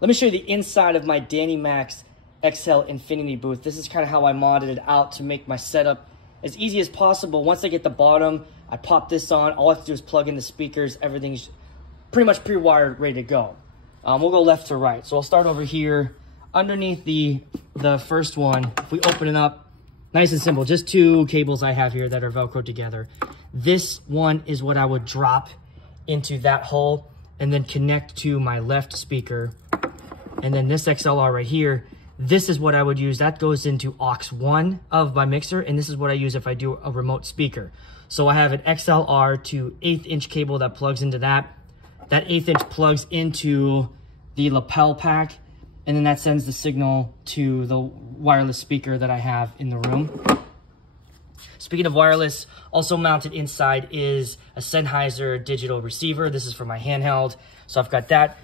let me show you the inside of my Danny Max XL Infinity booth. This is kind of how I modded it out to make my setup as easy as possible. Once I get the bottom, I pop this on. All I have to do is plug in the speakers. Everything's pretty much pre-wired, ready to go. We'll go left to right. So I'll start over here underneath the first one. If we open it up, nice and simple, just two cables I have here that are Velcro together. This one is what I would drop into that hole and then connect to my left speaker. And then this XLR right here, this is what I would use. That goes into aux 1 of my mixer, and this is what I use if I do a remote speaker. So I have an XLR to 1/8 inch cable that plugs into that. That 1/8 inch plugs into the lapel pack, and then that sends the signal to the wireless speaker that I have in the room. Speaking of wireless, also mounted inside is a Sennheiser digital receiver. This is for my handheld. So I've got that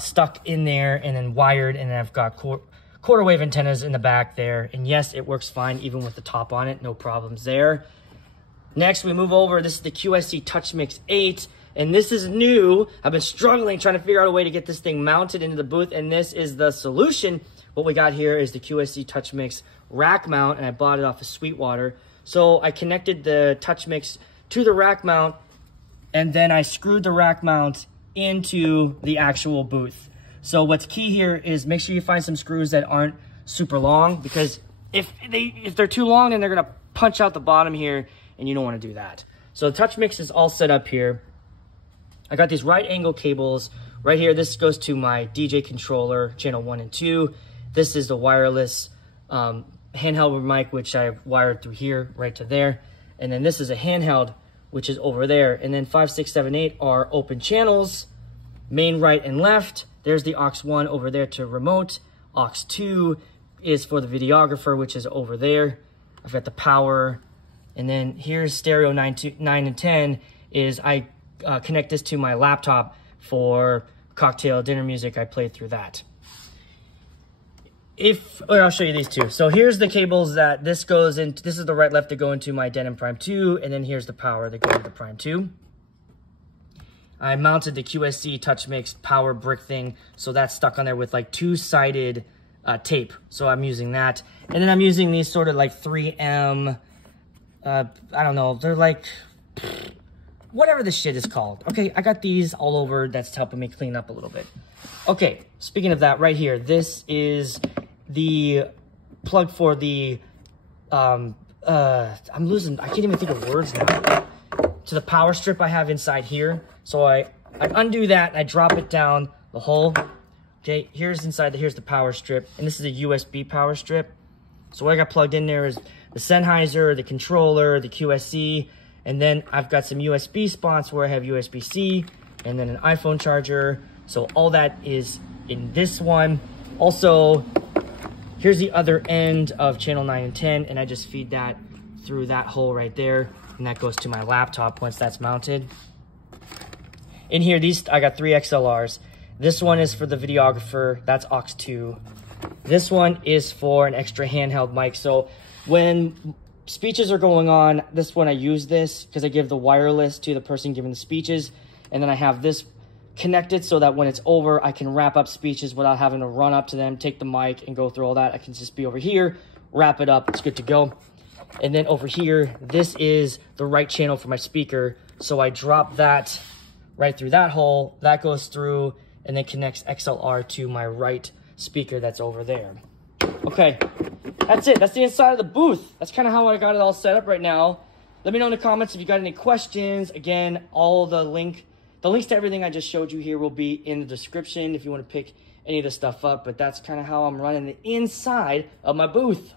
stuck in there and then wired, and then I've got quarter wave antennas in the back there. And yes, it works fine even with the top on it, no problems there. Next, we move over. This is the QSC TouchMix 8, and this is new. I've been struggling trying to figure out a way to get this thing mounted into the booth, and this is the solution. What we got here is the QSC TouchMix rack mount, and I bought it off of Sweetwater. So I connected the TouchMix to the rack mount, and then I screwed the rack mount into the actual booth. So what's key here is make sure you find some screws that aren't super long, because if they're too long, then they're gonna punch out the bottom here, and you don't wanna do that. So the TouchMix is all set up here. I got these right angle cables right here. This goes to my DJ controller, channel 1 and 2. This is the wireless handheld mic, which I wired through here right to there. And then this is a handheld, which is over there. And then 5, 6, 7, 8 are open channels, main, right, and left. There's the aux 1 over there to remote. Aux 2 is for the videographer, which is over there. I've got the power. And then here's stereo 9 and 10 is I connect this to my laptop for cocktail dinner music. I play through that. I'll show you these two. So here's the cables that this goes into. This is the right left to go into my Denon Prime 2, and then here's the power that goes into the Prime 2. I mounted the QSC TouchMix power brick thing, so that's stuck on there with like two-sided tape. So I'm using that. And then I'm using these sort of like 3M, I don't know, they're like, whatever this shit is called. Okay, I got these all over. That's helping me clean up a little bit. Okay, speaking of that, right here, this is the plug for the, I can't even think of words now, to the power strip I have inside here. So I undo that, and I drop it down the hole. Okay, here's the power strip, and this is a USB power strip. So what I got plugged in there is the Sennheiser, the controller, the QSC, and then I've got some USB spots where I have USB-C, and then an iPhone charger. So all that is in this one. Also, here's the other end of channel 9 and 10, and I just feed that through that hole right there, and that goes to my laptop once that's mounted. In here, I got 3 XLRs. This one is for the videographer, that's aux 2. This one is for an extra handheld mic. So when speeches are going on, this one I use this because I give the wireless to the person giving the speeches, and then I have this connected so that when it's over, I can wrap up speeches without having to run up to them, take the mic, and go through all that. I can just be over here, wrap it up, it's good to go. And then over here, this is the right channel for my speaker. So I drop that right through that hole, that goes through, and then connects XLR to my right speaker that's over there. Okay, that's it. That's the inside of the booth. That's kind of how I got it all set up right now. Let me know in the comments if you got any questions. Again, all the links to everything I just showed you here will be in the description if you want to pick any of this stuff up. But that's kind of how I'm running the inside of my booth.